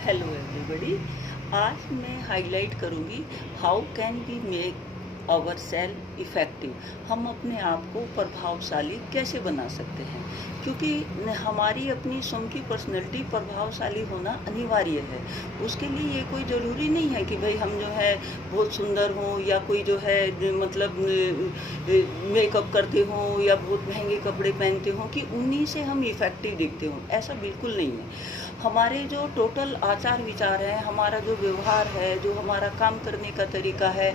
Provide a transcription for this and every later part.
Hello everybody. आज मैं highlight करूँगी how can we make ourself effective. हम अपने आप को प्रभावशाली कैसे बना सकते हैं, क्योंकि हमारी अपनी स्वयं की पर्सनैलिटी प्रभावशाली होना अनिवार्य है। उसके लिए ये कोई ज़रूरी नहीं है कि भाई हम जो है बहुत सुंदर हों या कोई जो है मतलब मेकअप करते हों या बहुत महंगे कपड़े पहनते हों कि उन्हीं से हम इफ़ेक्टिव दिखते हों। ऐसा बिल्कुल नहीं है। हमारे जो टोटल आचार विचार हैं, हमारा जो व्यवहार है, जो हमारा काम करने का तरीका है,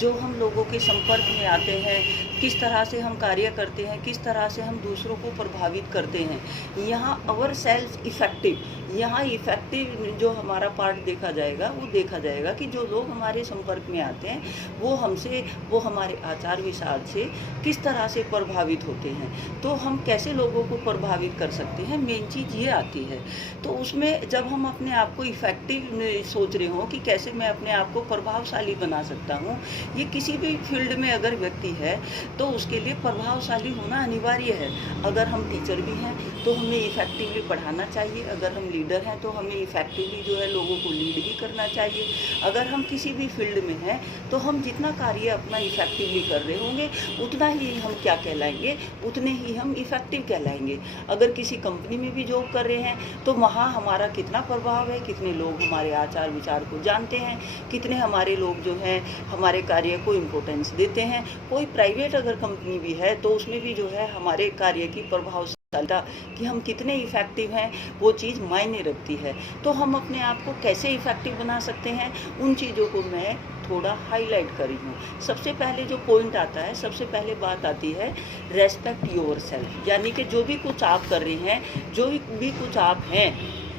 जो हम लोगों के संपर्क में आते हैं, किस तरह से हम कार्य करते हैं, किस तरह से हम दूसरों को प्रभावित करते हैं, यहाँ अवर सेल्फ इफ़ेक्टिव, यहाँ इफ़ेक्टिव जो हमारा पार्ट देखा जाएगा वो देखा जाएगा कि जो लोग हमारे संपर्क में आते हैं वो हमारे आचार विचार से किस तरह से प्रभावित होते हैं। तो हम कैसे लोगों को प्रभावित कर सकते हैं, मेन चीज़ ये आती है। तो उसमें जब हम अपने आप को इफ़ेक्टिव सोच रहे हों कि कैसे मैं अपने आप को प्रभावशाली बना सकता हूँ, ये किसी भी फील्ड में अगर व्यक्ति है तो उसके लिए प्रभावशाली होना अनिवार्य है। अगर हम टीचर भी हैं तो हमें इफ़ेक्टिवली पढ़ाना चाहिए, अगर हम लीडर हैं तो हमें इफ़ेक्टिवली जो है लोगों को लीड भी करना चाहिए। अगर हम किसी भी फील्ड में हैं तो हम जितना कार्य अपना इफ़ेक्टिवली कर रहे होंगे उतना ही हम क्या कहलाएंगे, उतने ही हम इफ़ेक्टिव कहलाएंगे। अगर किसी कंपनी में भी जॉब कर रहे हैं तो वहाँ हमारा कितना प्रभाव है, कितने लोग हमारे आचार विचार को जानते हैं, कितने हमारे लोग जो हैं हमारे कार्य को इम्पोर्टेंस देते हैं। कोई प्राइवेट अगर कंपनी भी है तो उसमें भी जो है हमारे कार्य की प्रभावशालिता कि हम कितने इफ़ेक्टिव हैं वो चीज़ मायने रखती है। तो हम अपने आप को कैसे इफ़ेक्टिव बना सकते हैं, उन चीज़ों को मैं थोड़ा हाईलाइट कर रही हूँ। सबसे पहले जो पॉइंट आता है, सबसे पहले बात आती है रेस्पेक्ट योर सेल्फ, यानी कि जो भी कुछ आप कर रहे हैं, जो भी कुछ आप हैं,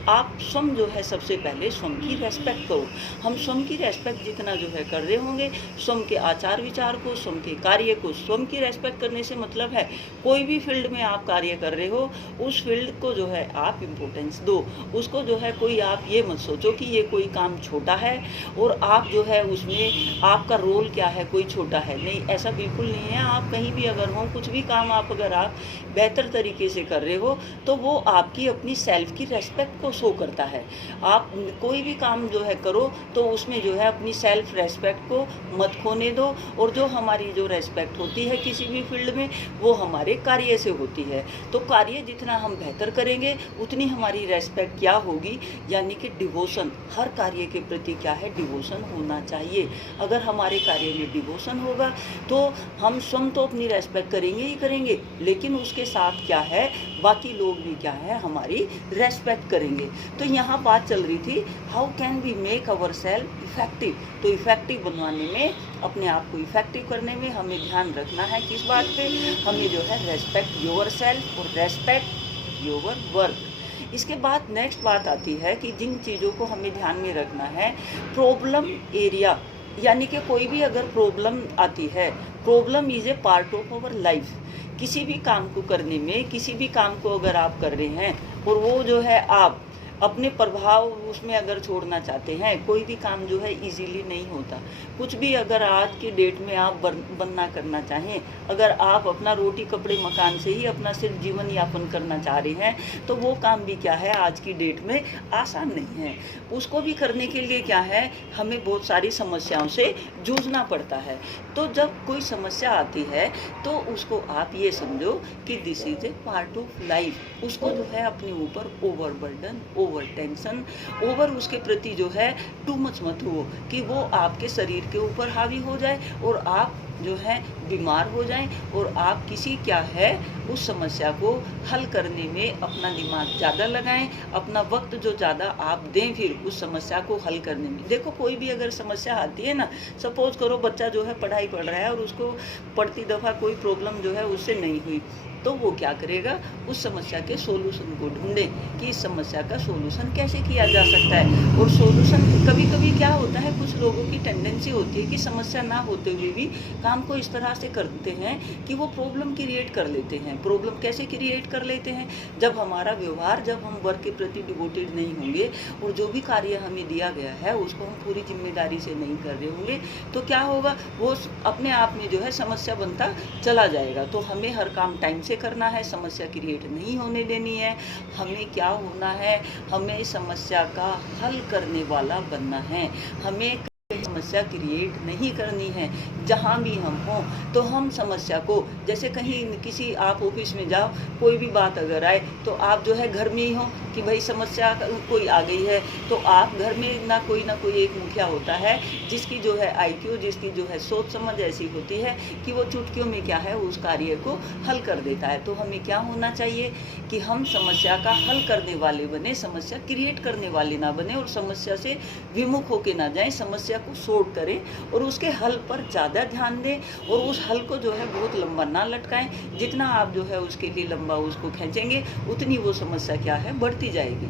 आप स्वयं जो है सबसे पहले स्वयं की रेस्पेक्ट करो। हम स्वयं की रेस्पेक्ट जितना जो है कर रहे होंगे, स्वयं के आचार विचार को, स्वयं के कार्य को, स्वयं की रेस्पेक्ट करने से मतलब है कोई भी फील्ड में आप कार्य कर रहे हो उस फील्ड को जो है आप इम्पोर्टेंस दो। उसको जो है कोई आप ये मत सोचो कि ये कोई काम छोटा है और आप जो है उसमें आपका रोल क्या है, कोई छोटा है, नहीं, ऐसा बिल्कुल नहीं है। आप कहीं भी अगर हो, कुछ भी काम आप अगर आप बेहतर तरीके से कर रहे हो तो वो आपकी अपनी सेल्फ की रेस्पेक्ट को शो करता है। आप कोई भी काम जो है करो तो उसमें जो है अपनी सेल्फ रेस्पेक्ट को मत खोने दो, और जो हमारी जो रेस्पेक्ट होती है किसी भी फील्ड में वो हमारे कार्य से होती है। तो कार्य जितना हम बेहतर करेंगे उतनी हमारी रेस्पेक्ट क्या होगी, यानी कि डिवोशन, हर कार्य के प्रति क्या है, डिवोशन होना चाहिए। अगर हमारे कार्य में डिवोशन होगा तो हम स्वयं तो अपनी रेस्पेक्ट करेंगे ही करेंगे, लेकिन उसके साथ क्या है, बाकी लोग भी क्या है हमारी रेस्पेक्ट करेंगे। तो यहाँ बात चल रही थी how can we make ourself effective. तो इफ़ेक्टिव बनवाने में, अपने आप को इफ़ेक्टिव करने में हमें ध्यान रखना है किस बात पे, हमें जो है रेस्पेक्ट योर सेल्फ और रेस्पेक्ट योर वर्क। इसके बाद नेक्स्ट बात आती है कि जिन चीज़ों को हमें ध्यान में रखना है, प्रॉब्लम एरिया, यानी कि कोई भी अगर प्रॉब्लम आती है, problem is a part of our life. किसी भी काम को करने में, किसी भी काम को अगर आप कर रहे हैं और वो जो है आप अपने प्रभाव उसमें अगर छोड़ना चाहते हैं, कोई भी काम जो है इजीली नहीं होता। कुछ भी अगर आज की डेट में आप बनना करना चाहें, अगर आप अपना रोटी कपड़े मकान से ही अपना सिर्फ जीवन यापन करना चाह रहे हैं तो वो काम भी क्या है आज की डेट में आसान नहीं है। उसको भी करने के लिए क्या है, हमें बहुत सारी समस्याओं से जूझना पड़ता है। तो जब कोई समस्या आती है तो उसको आप ये समझो कि this is a part of life. उसको जो है अपने ऊपर ओवरबर्डन, ओवर टेंशन, ओवर उसके प्रति जो है टू मच मत हो कि वो आपके शरीर के ऊपर हावी हो जाए और आप जो है बीमार हो जाएं और आप किसी क्या है उस समस्या को हल करने में अपना दिमाग ज़्यादा लगाएं, अपना वक्त जो ज़्यादा आप दें फिर उस समस्या को हल करने में। देखो कोई भी अगर समस्या आती है ना, सपोज करो बच्चा जो है पढ़ाई पढ़ रहा है और उसको पढ़ती दफ़ा कोई प्रॉब्लम जो है उससे नहीं हुई, तो वो क्या करेगा, उस समस्या के सोल्यूशन को ढूंढे कि इस समस्या का सोल्यूशन कैसे किया जा सकता है। और सोल्यूशन कभी कभी क्या होता है, कुछ लोगों की टेंडेंसी होती है कि समस्या ना होते हुए भी काम को इस तरह से करते हैं कि वो प्रॉब्लम क्रिएट कर लेते हैं। प्रॉब्लम कैसे क्रिएट कर लेते हैं, जब हमारा व्यवहार, जब हम वर्क के प्रति डिवोटेड नहीं होंगे और जो भी कार्य हमें दिया गया है उसको हम पूरी जिम्मेदारी से नहीं कर रहे होंगे, तो क्या होगा, वो अपने आप में जो है समस्या बनता चला जाएगा। तो हमें हर काम टाइम से करना है, समस्या क्रिएट नहीं होने देनी है। हमें क्या होना है, हमें समस्या का हल करने वाला बनना है। हमें समस्या क्रिएट नहीं करनी है। जहाँ भी हम हों तो हम समस्या को, जैसे कहीं किसी आप ऑफिस में जाओ, कोई भी बात अगर आए तो आप जो है घर में ही हो कि भाई समस्या कोई आ गई है, तो आप घर में ना कोई एक मुखिया होता है जिसकी जो है IQ, जिसकी जो है सोच समझ ऐसी होती है कि वो चुटकियों में क्या है उस कार्य को हल कर देता है। तो हमें क्या होना चाहिए कि हम समस्या का हल करने वाले बने, समस्या क्रिएट करने वाले ना बने, और समस्या से विमुख होके ना जाएं, समस्या को सॉर्ट करें और उसके हल पर ज़्यादा ध्यान दें, और उस हल को जो है बहुत लंबा ना लटकाएं। जितना आप जो है उसके लिए लंबा उसको खींचेंगे उतनी वो समस्या क्या है बढ़ती जाएगी।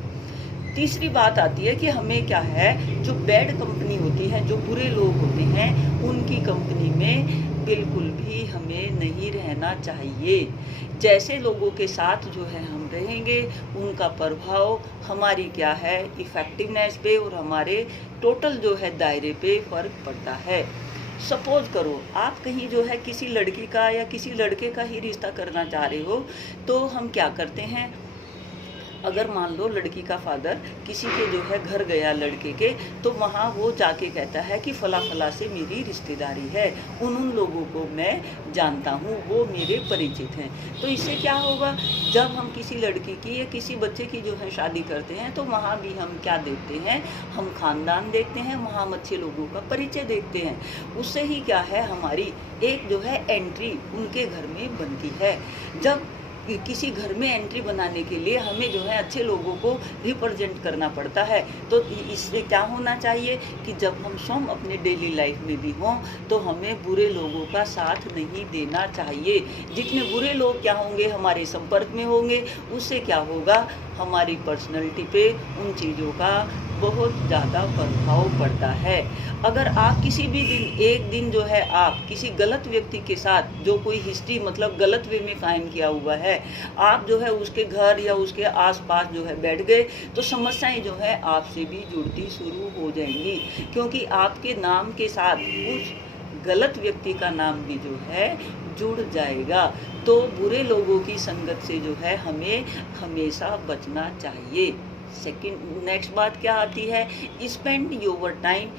तीसरी बात आती है कि हमें क्या है, जो बैड कंपनी होती है, जो बुरे लोग होते हैं, उनकी कंपनी में बिल्कुल भी हमें नहीं रहना चाहिए। जैसे लोगों के साथ जो है हम रहेंगे, उनका प्रभाव हमारी क्या है इफ़ेक्टिवनेस पे और हमारे टोटल जो है दायरे पे फ़र्क पड़ता है। सपोज करो आप कहीं जो है किसी लड़की का या किसी लड़के का ही रिश्ता करना चाह रहे हो, तो हम क्या करते हैं, अगर मान लो लड़की का फादर किसी के जो है घर गया लड़के के, तो वहाँ वो जाके कहता है कि फला फला से मेरी रिश्तेदारी है, उन लोगों को मैं जानता हूँ, वो मेरे परिचित हैं। तो इससे क्या होगा, जब हम किसी लड़की की या किसी बच्चे की जो है शादी करते हैं, तो वहाँ भी हम क्या देखते हैं, हम खानदान देखते हैं, वहाँ हम अच्छे लोगों का परिचय देखते हैं। उससे ही क्या है हमारी एक जो है एंट्री उनके घर में बनती है। जब किसी घर में एंट्री बनाने के लिए हमें जो है अच्छे लोगों को रिप्रेजेंट करना पड़ता है। तो इससे क्या होना चाहिए कि जब हम स्वयं अपने डेली लाइफ में भी हों, तो हमें बुरे लोगों का साथ नहीं देना चाहिए। जितने बुरे लोग क्या होंगे हमारे संपर्क में होंगे, उससे क्या होगा, हमारी पर्सनैलिटी पे उन चीज़ों का बहुत ज़्यादा प्रभाव पड़ता है। अगर आप किसी भी दिन एक दिन जो है आप किसी गलत व्यक्ति के साथ जो कोई हिस्ट्री मतलब गलत वे में कायम किया हुआ है, आप जो है उसके घर या उसके आसपास जो है बैठ गए, तो समस्याएं जो है आपसे भी जुड़ती शुरू हो जाएंगी, क्योंकि आपके नाम के साथ उस गलत व्यक्ति का नाम भी जो है जुड़ जाएगा। तो बुरे लोगों की संगत से जो है हमें हमेशा बचना चाहिए। सेकंड नेक्स्ट बात क्या आती है, spend your time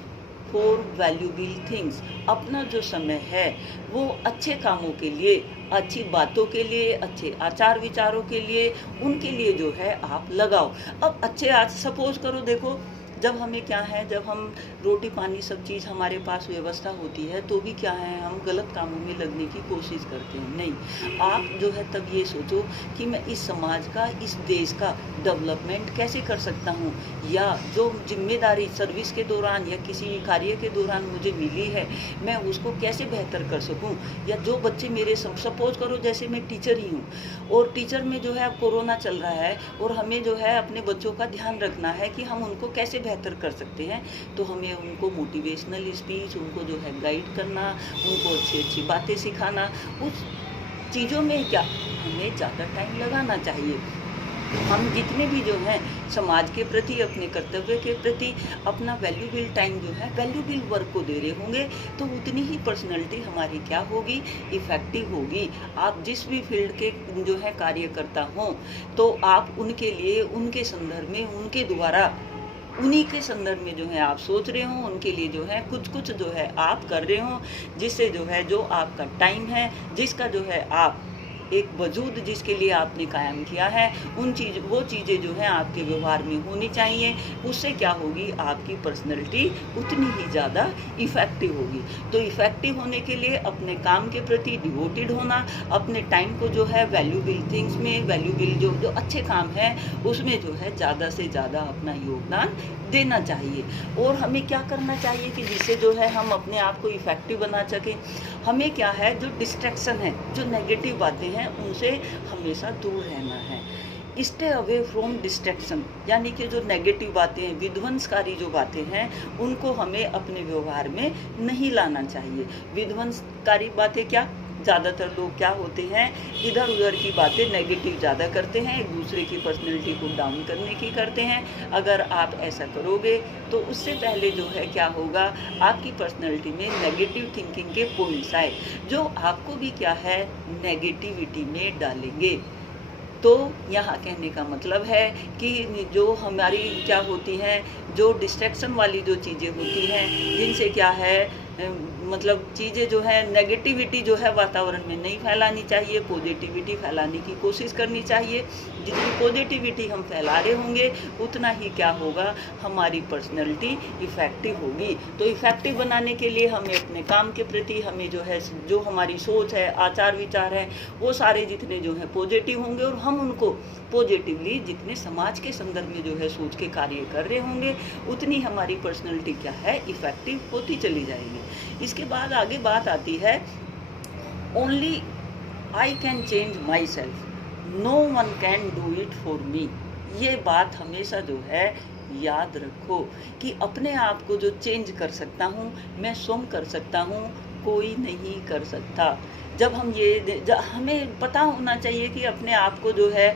for valuable things. अपना जो समय है वो अच्छे कामों के लिए, अच्छी बातों के लिए, अच्छे आचार विचारों के लिए, उनके लिए जो है आप लगाओ। अब अच्छे आज सपोज करो, देखो जब हमें क्या है, जब हम रोटी पानी सब चीज़ हमारे पास व्यवस्था होती है, तो भी क्या है हम गलत कामों में लगने की कोशिश करते हैं। नहीं, आप जो है तब ये सोचो कि मैं इस समाज का, इस देश का डेवलपमेंट कैसे कर सकता हूँ, या जो जिम्मेदारी सर्विस के दौरान या किसी कार्य के दौरान मुझे मिली है, मैं उसको कैसे बेहतर कर सकूँ। या जो बच्चे मेरे सपोज करो जैसे मैं टीचर ही हूँ, और टीचर में जो है अब कोरोना चल रहा है, और हमें जो है अपने बच्चों का ध्यान रखना है कि हम उनको कैसे बेहतर कर सकते हैं। तो हमें उनको मोटिवेशनल स्पीच, उनको जो है गाइड करना, उनको अच्छी अच्छी बातें सिखाना, उस चीज़ों में क्या हमें ज़्यादा टाइम लगाना चाहिए। हम जितने भी जो हैं समाज के प्रति, अपने कर्तव्य के प्रति अपना वैल्यूबल टाइम जो है वैल्यूबल वर्क को दे रहे होंगे, तो उतनी ही पर्सनैलिटी हमारी क्या होगी, इफ़ेक्टिव होगी। आप जिस भी फील्ड के जो है कार्यकर्ता हों, तो आप उनके लिए, उनके संदर्भ में, उनके द्वारा, उन्हीं के संदर्भ में जो है आप सोच रहे हो, उनके लिए जो है कुछ कुछ जो है आप कर रहे हो, जिससे जो है जो आपका टाइम है, जिसका जो है आप एक वजूद जिसके लिए आपने कायम किया है, वो चीज़ें जो हैं आपके व्यवहार में होनी चाहिए। उससे क्या होगी, आपकी पर्सनैलिटी उतनी ही ज़्यादा इफ़ेक्टिव होगी। तो इफ़ेक्टिव होने के लिए अपने काम के प्रति डिवोटेड होना, अपने टाइम को जो है वैल्यूबल थिंग्स में, वैल्यूबल जो अच्छे काम है उसमें जो है ज़्यादा से ज़्यादा अपना योगदान देना चाहिए। और हमें क्या करना चाहिए कि जिससे जो है हम अपने आप को इफ़ेक्टिव बना सकें। हमें क्या है, जो डिस्ट्रैक्शन है, जो नेगेटिव बातें हैं, उनसे हमेशा दूर रहना है। स्टे अवे फ्रॉम डिस्ट्रैक्शन, यानी कि जो नेगेटिव बातें हैं, विध्वंसकारी जो बातें हैं, उनको हमें अपने व्यवहार में नहीं लाना चाहिए। विध्वंसकारी बातें क्या, ज़्यादातर लोग क्या होते हैं, इधर उधर की बातें नेगेटिव ज़्यादा करते हैं, एक दूसरे की पर्सनैलिटी को डाउन करने की करते हैं। अगर आप ऐसा करोगे तो उससे पहले जो है क्या होगा, आपकी पर्सनैलिटी में नेगेटिव थिंकिंग के पॉइंट्स आए जो आपको भी क्या है, नेगेटिविटी में डालेंगे। तो यहाँ कहने का मतलब है कि जो हमारी क्या होती हैं, जो डिस्ट्रैक्शन वाली जो चीज़ें होती हैं, जिनसे क्या है मतलब चीज़ें जो है नेगेटिविटी जो है वातावरण में नहीं फैलानी चाहिए, पॉजिटिविटी फैलाने की कोशिश करनी चाहिए। जितनी पॉजिटिविटी हम फैला रहे होंगे उतना ही क्या होगा, हमारी पर्सनैलिटी इफ़ेक्टिव होगी। तो इफ़ेक्टिव बनाने के लिए हमें अपने काम के प्रति हमें जो है, जो हमारी सोच है, आचार विचार है, वो सारे जितने जो है पॉजिटिव होंगे और हम उनको पॉजिटिवली जितने समाज के संदर्भ में जो है सोच के कार्य कर रहे होंगे, उतनी हमारी पर्सनैलिटी क्या है, इफ़ेक्टिव होती चली जाएगी। इसके बाद आगे बात आती है, only I can change myself, no one can do it for me. ये बात हमेशा जो है याद रखो कि अपने आप को जो चेंज कर सकता हूँ, मैं स्वयं कर सकता हूँ, कोई नहीं कर सकता। जब हम हमें पता होना चाहिए कि अपने आप को जो है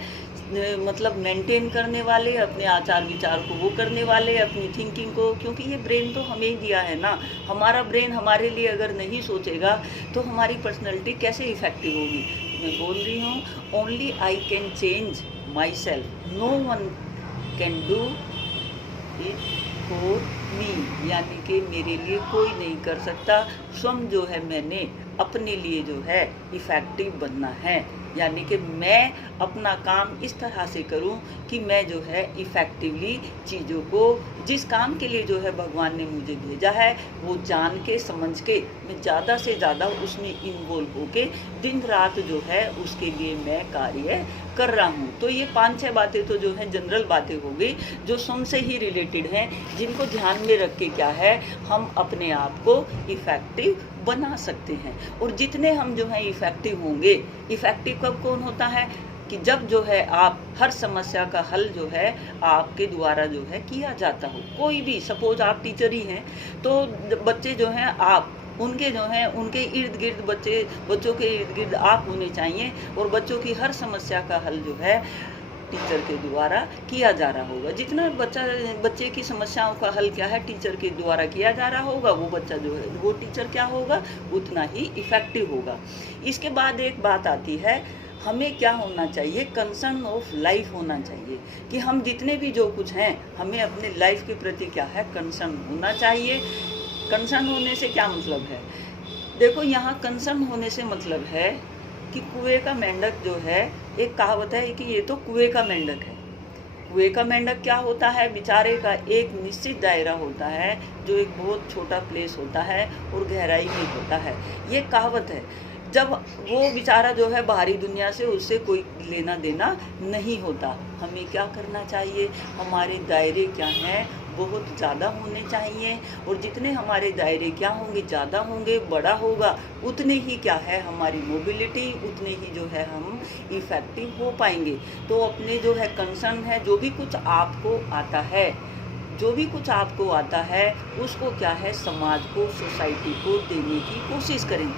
मतलब मेंटेन करने वाले, अपने आचार विचार को वो करने वाले, अपनी थिंकिंग को, क्योंकि ये ब्रेन तो हमें ही दिया है ना। हमारा ब्रेन हमारे लिए अगर नहीं सोचेगा तो हमारी पर्सनैलिटी कैसे इफ़ेक्टिव होगी। मैं बोल रही हूँ, only I can change myself, no one can do it for me, यानी कि मेरे लिए कोई नहीं कर सकता। स्वयं जो है मैंने अपने लिए जो है इफ़ेक्टिव बनना है, यानी कि मैं अपना काम इस तरह से करूं कि मैं जो है इफ़ेक्टिवली चीज़ों को, जिस काम के लिए जो है भगवान ने मुझे भेजा है, वो जान के समझ के मैं ज़्यादा से ज़्यादा उसमें इन्वॉल्व होके दिन रात जो है उसके लिए मैं कार्य कर रहा हूँ। तो ये 5-6 बातें तो जो है जनरल बातें हो गई, जो स्वयं से ही रिलेटेड हैं, जिनको ध्यान में रख के क्या है, हम अपने आप को इफ़ेक्टिव बना सकते हैं। और जितने हम जो है इफ़ेक्टिव होंगे, इफ़ेक्टिव कब कौन होता है कि जब जो है आप हर समस्या का हल जो है आपके द्वारा जो है किया जाता हो। कोई भी, सपोज आप टीचर ही हैं तो बच्चे जो हैं आप उनके जो हैं उनके इर्द गिर्द बच्चों के इर्द गिर्द आप होने चाहिए, और बच्चों की हर समस्या का हल जो है टीचर के द्वारा किया जा रहा होगा। जितना बच्चे की समस्याओं का हल क्या है टीचर के द्वारा किया जा रहा होगा, वो बच्चा जो है वो टीचर क्या होगा, उतना ही इफ़ेक्टिव होगा। इसके बाद एक बात आती है, हमें क्या होना चाहिए, कंसर्न ऑफ लाइफ होना चाहिए, कि हम जितने भी जो कुछ हैं हमें अपने लाइफ के प्रति क्या है, कंसर्न होना चाहिए। कंसर्न होने से क्या मतलब है, देखो यहाँ कंसर्न होने से मतलब है कि कुएं का मेंढक जो है, एक कहावत है कि ये तो कुएं का मेंढक है। कुएं का मेंढक क्या होता है, बेचारे का एक निश्चित दायरा होता है, जो एक बहुत छोटा प्लेस होता है और गहराई में होता है। ये कहावत है। जब वो बेचारा जो है बाहरी दुनिया से, उससे कोई लेना देना नहीं होता। हमें क्या करना चाहिए, हमारे दायरे क्या हैं, बहुत ज़्यादा होने चाहिए, और जितने हमारे दायरे क्या होंगे, ज़्यादा होंगे, बड़ा होगा, उतने ही क्या है हमारी मोबिलिटी, उतने ही जो है हम इफ़ेक्टिव हो पाएंगे। तो अपने जो है कंसर्न है, जो भी कुछ आपको आता है, जो भी कुछ आपको आता है उसको क्या है, समाज को, सोसाइटी को देने की कोशिश करें।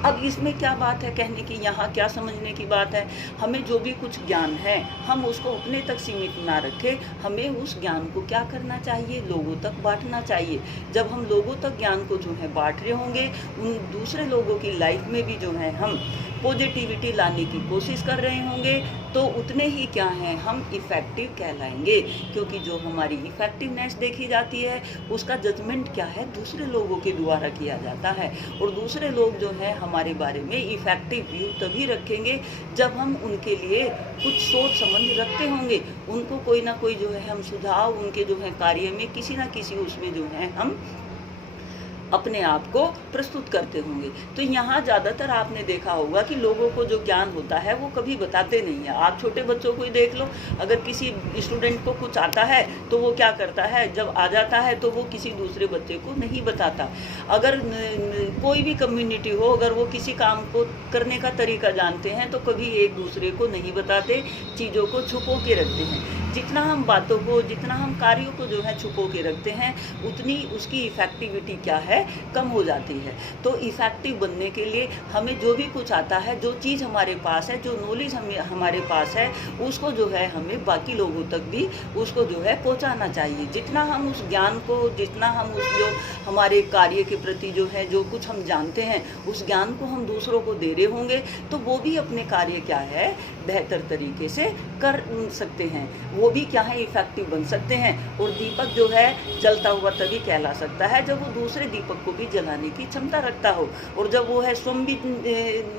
अब इसमें क्या बात है कहने की, यहाँ क्या समझने की बात है, हमें जो भी कुछ ज्ञान है हम उसको अपने तक सीमित ना रखें, हमें उस ज्ञान को क्या करना चाहिए, लोगों तक बांटना चाहिए। जब हम लोगों तक ज्ञान को जो है बांट रहे होंगे, उन दूसरे लोगों की लाइफ में भी जो है हम पॉजिटिविटी लाने की कोशिश कर रहे होंगे, तो उतने ही क्या हैं, हम इफ़ेक्टिव कहलाएंगे। क्योंकि जो हमारी इफ़ेक्टिवनेस देखी जाती है उसका जजमेंट क्या है, दूसरे लोगों के द्वारा किया जाता है, और दूसरे लोग जो है हमारे बारे में इफ़ेक्टिव व्यू तभी रखेंगे जब हम उनके लिए कुछ सोच समझ रखते होंगे, उनको कोई ना कोई जो है हम सुझाव, उनके जो है कार्य में किसी ना किसी उसमें जो है हम अपने आप को प्रस्तुत करते होंगे। तो यहाँ ज़्यादातर आपने देखा होगा कि लोगों को जो ज्ञान होता है वो कभी बताते नहीं है। आप छोटे बच्चों को ही देख लो, अगर किसी स्टूडेंट को कुछ आता है तो वो क्या करता है, जब आ जाता है तो वो किसी दूसरे बच्चे को नहीं बताता। अगर कोई भी कम्युनिटी हो, अगर वो किसी काम को करने का तरीका जानते हैं तो कभी एक दूसरे को नहीं बताते, चीज़ों को छुपो के रखते हैं। जितना हम बातों को, जितना हम कार्यों को जो है छुपो के रखते हैं, उतनी उसकी इफ़ेक्टिविटी क्या है, कम हो जाती है। तो इफ़ेक्टिव बनने के लिए हमें जो भी कुछ आता है, जो चीज़ हमारे पास है, जो नॉलेज हमारे पास है, उसको जो है हमें बाकी लोगों तक भी उसको जो है पहुंचाना चाहिए। जितना हम उस ज्ञान को, जितना हम उस जो हमारे कार्य के प्रति जो है जो कुछ हम जानते हैं, उस ज्ञान को हम दूसरों को दे रहे होंगे, तो वो भी अपने कार्य क्या है, बेहतर तरीके से कर सकते हैं। वो भी क्या है, इफ़ेक्टिव बन सकते हैं। और दीपक जो है जलता हुआ तभी कहला सकता है जब वो दूसरे दीपक को भी जलाने की क्षमता रखता हो। और जब वो है स्वयं भी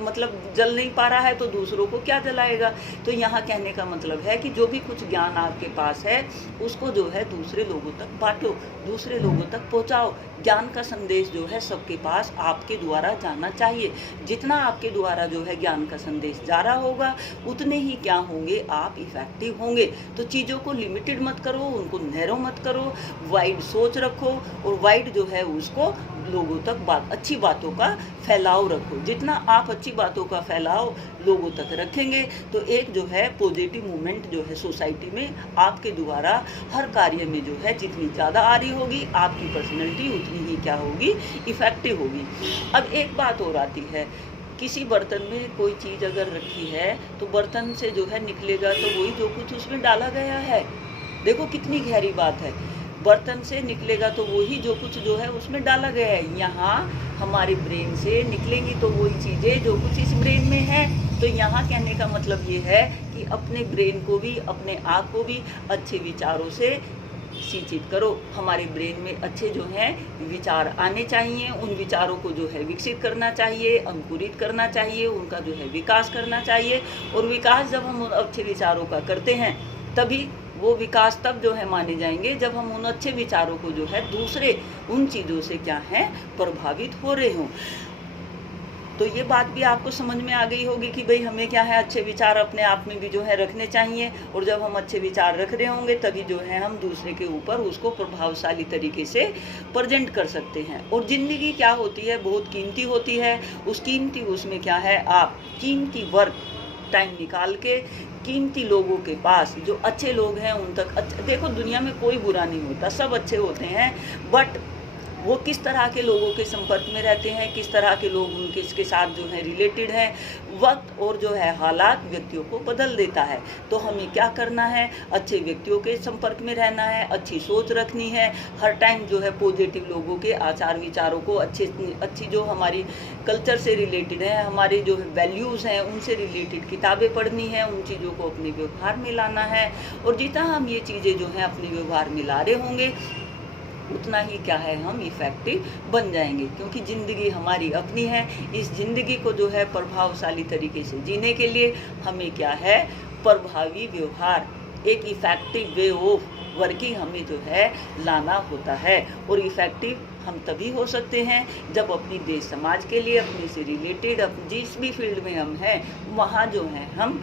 मतलब जल नहीं पा रहा है, तो दूसरों को क्या जलाएगा। तो यहाँ कहने का मतलब है कि जो भी कुछ ज्ञान आपके पास है, उसको जो है दूसरे लोगों तक बांटो, दूसरे लोगों तक पहुँचाओ। ज्ञान का संदेश जो है सबके पास आपके द्वारा जाना चाहिए। जितना आपके द्वारा जो है ज्ञान का संदेश जा रहा होगा, उतने ही क्या होंगे, आप इफ़ेक्टिव होंगे। तो चीज़ों को लिमिटेड मत करो, उनको नैरो मत करो, वाइड सोच रखो, और वाइड जो है उसको लोगों तक अच्छी बातों का फैलाव रखो। जितना आप अच्छी बातों का फैलाव लोगों तक रखेंगे, तो एक जो है पॉजिटिव मूवमेंट जो है सोसाइटी में आपके द्वारा हर कार्य में जो है जितनी ज़्यादा आ रही होगी, आपकी पर्सनैलिटी उतनी ही क्या होगी, इफ़ेक्टिव होगी। अब एक बात और आती है, किसी बर्तन में कोई चीज़ अगर रखी है, तो बर्तन से जो है निकलेगा तो वही जो कुछ उसमें डाला गया है। देखो कितनी गहरी बात है। बर्तन से निकलेगा तो वही जो कुछ जो है उसमें डाला गया है। यहाँ हमारे ब्रेन से निकलेंगी तो वही चीज़ें जो कुछ इस ब्रेन में है। तो यहाँ कहने का मतलब ये है कि अपने ब्रेन को भी, अपने आप को भी अच्छे विचारों से सिंचित करो। हमारे ब्रेन में अच्छे जो हैं विचार आने चाहिए, उन विचारों को जो है विकसित करना चाहिए, अंकुरित करना चाहिए, उनका जो है विकास करना चाहिए। और विकास जब हम अच्छे विचारों का करते हैं, तभी वो विकास तब जो है माने जाएंगे जब हम उन अच्छे विचारों को जो है दूसरे उन चीज़ों से क्या है, प्रभावित हो रहे हों। तो ये बात भी आपको समझ में आ गई होगी कि भाई हमें क्या है, अच्छे विचार अपने आप में भी जो है रखने चाहिए। और जब हम अच्छे विचार रख रहे होंगे, तभी जो है हम दूसरे के ऊपर उसको प्रभावशाली तरीके से प्रेजेंट कर सकते हैं। और ज़िंदगी क्या होती है, बहुत कीमती होती है। उस कीमती उसमें क्या है, आप कीमती वर्क टाइम निकाल के कीमती लोगों के पास, जो अच्छे लोग हैं उन तक देखो दुनिया में कोई बुरा नहीं होता, सब अच्छे होते हैं। बट वो किस तरह के लोगों के संपर्क में रहते हैं, किस तरह के लोग उनके इसके साथ जो है रिलेटेड हैं, वक्त और जो है हालात व्यक्तियों को बदल देता है। तो हमें क्या करना है, अच्छे व्यक्तियों के संपर्क में रहना है, अच्छी सोच रखनी है, हर टाइम जो है पॉजिटिव लोगों के आचार विचारों को, अच्छी जो हमारी कल्चर से रिलेटेड है, हमारे जो वैल्यूज़ हैं उनसे रिलेटेड किताबें पढ़नी है, उन चीज़ों को अपने व्यवहार में लाना है। और जितना हम ये चीज़ें जो हैं अपने व्यवहार में ला रहे होंगे, उतना ही क्या है, हम इफ़ेक्टिव बन जाएंगे। क्योंकि ज़िंदगी हमारी अपनी है। इस ज़िंदगी को जो है प्रभावशाली तरीके से जीने के लिए हमें क्या है, प्रभावी व्यवहार, एक इफ़ेक्टिव वे ऑफ वर्किंग हमें जो है लाना होता है। और इफ़ेक्टिव हम तभी हो सकते हैं जब अपनी देश समाज के लिए, अपने से रिलेटेड, जिस भी फील्ड में हम हैं, वहाँ जो है हम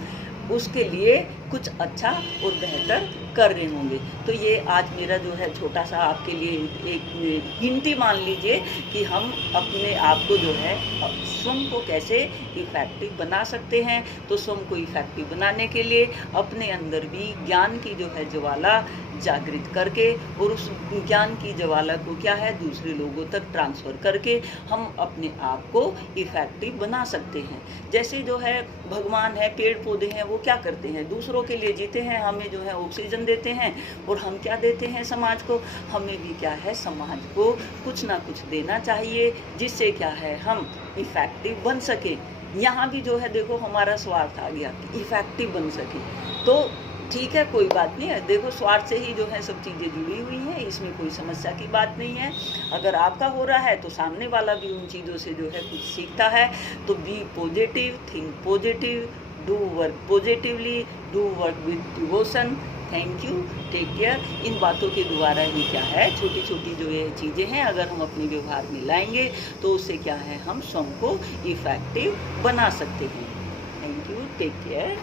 उसके लिए कुछ अच्छा और बेहतर कर रहे होंगे। तो ये आज मेरा जो है छोटा सा आपके लिए एक हिंट ही मान लीजिए कि हम अपने आप को जो है स्वयं को कैसे इफ़ेक्टिव बना सकते हैं। तो स्वयं को इफ़ेक्टिव बनाने के लिए अपने अंदर भी ज्ञान की जो है ज्वाला जागृत करके, और उस ज्ञान की ज्वाला को क्या है, दूसरे लोगों तक ट्रांसफ़र करके हम अपने आप को इफ़ेक्टिव बना सकते हैं। जैसे जो है भगवान है, पेड़ पौधे हैं, वो क्या करते हैं, दूसरों के लिए जीते हैं, हमें जो है ऑक्सीजन देते हैं। और हम क्या देते हैं समाज को, हमें भी क्या है समाज को कुछ ना कुछ देना चाहिए, जिससे क्या है हम इफ़ेक्टिव बन सके। यहाँ भी जो है देखो हमारा स्वार्थ आ गया कि इफ़ेक्टिव बन सके। तो ठीक है, कोई बात नहीं है। देखो स्वार्थ से ही जो है सब चीज़ें जुड़ी हुई हैं, इसमें कोई समस्या की बात नहीं है। अगर आपका हो रहा है तो सामने वाला भी उन चीज़ों से जो है कुछ सीखता है। तो be positive, think positive, do work positively, do work with devotion. Thank you, take care. इन बातों के द्वारा ही क्या है, छोटी छोटी जो ये चीज़ें हैं अगर हम अपने व्यवहार में लाएंगे, तो उससे क्या है हम स्वयं को इफ़ेक्टिव बना सकते हैं। Thank you, take care.